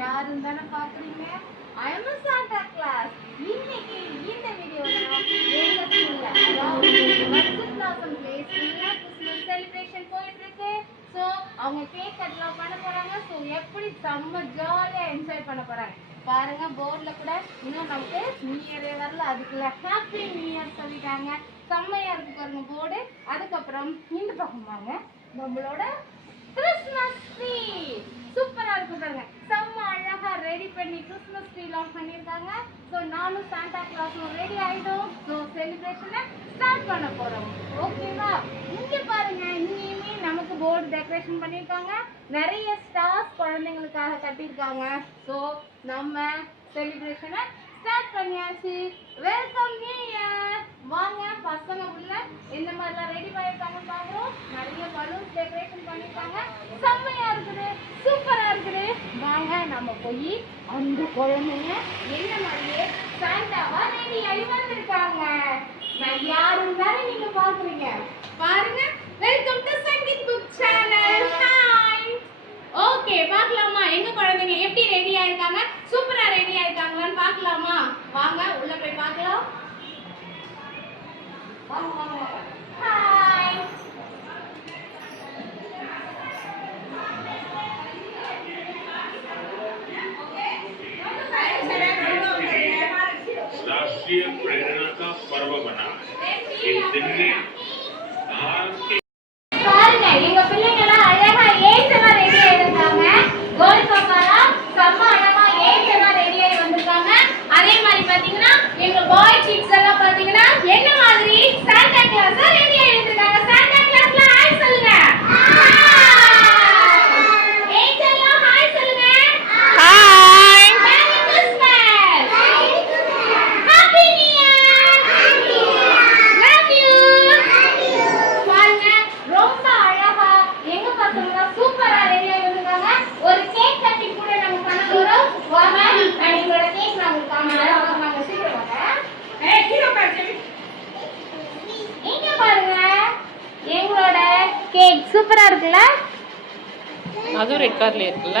யாருன்னு தானே பாக்குறீங்க ஐ எம் சாண்டா கிளாஸ் இன்னைக்கு இந்த வீடியோல எங்க அதாவது கிறிஸ்மஸ் செலிப்ரேஷன் போயிட்டு இருக்கு ஸோ அவங்க கேக் கட்லாம் பண்ண போறாங்க. ஸோ எப்படி செம்ம ஜாலியா என்ஜாய் பண்ண போறாங்க. பாருங்க போர்டில் கூட இன்னும் நமக்கு நியூ இயரே வரல. அதுக்குள்ள ஹாப்பி நியூ இயர் சொல்லிட்டாங்க. செம்மையாக இருக்கு பாருங்க போர்டு அதுக்கப்புறம் இந்த பக்கம் வாங்க. நம்மளோட கிறிஸ்மஸ் ட்ரீ சூப்பரா இருக்கு பாருங்க. செம்ம அழகா ரெடி பண்ணி கிறிஸ்மஸ் ட்ரீ லான்ச் பண்ணியிருக்காங்க. ஸோ நானும் சாண்டா கிளாஸும் ரெடி ஆயிடும் ஸோ செலிப்ரேஷனை ஸ்டார்ட் பண்ண போறோம். ஓகேவா இங்க பாருங்க. இங்கேயுமே நமக்கு போர்டு டெக்கரேஷன் பண்ணியிருக்காங்க. நிறைய ஸ்டார்ஸ் குழந்தைங்களுக்காக கட்டியிருக்காங்க. ஸோ நம்ம செலிப்ரேஷனை ஸ்டார்ட் பண்ணியாச்சு. வெல்கம் நியூ இயர் வாங்க பசங்க உள்ள இந்த மாதிரிலாம் ரெடி பண்ணி நிறைய பலூன்ஸ் டெக்கரேஷன் பண்ணிருக்காங்க. செம்மையா இருக்குது. சூப்பரா இருக்குது. வாங்க நம்ம போய் அந்த குழந்தைங்க என்ன மாதிரியே சாண்டாவா ரெடி ஆகி வந்திருக்காங்க. நான் யாருன்னு தானே நீங்க பாக்குறீங்க. பாருங்க. Welcome to Sangeet book channel hi okay பார்க்கலாமா? எங்க குழந்தைங்க எப்படி ரெடி ஆயிருக்காங்க? சூப்பரா ரெடி ஆயிருக்காங்களான்னு பார்க்கலாமா? வாங்க உள்ள போய் பார்க்கலாம். வாங்க வாங்க प्रेरणा का पर्व बना है इस दिन में भारत के சூப்பரா இருக்குல்ல? அதுவும் ரெட் கலர்ல இருக்குல்ல?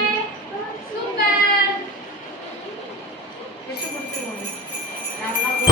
করতে হবে। রান্না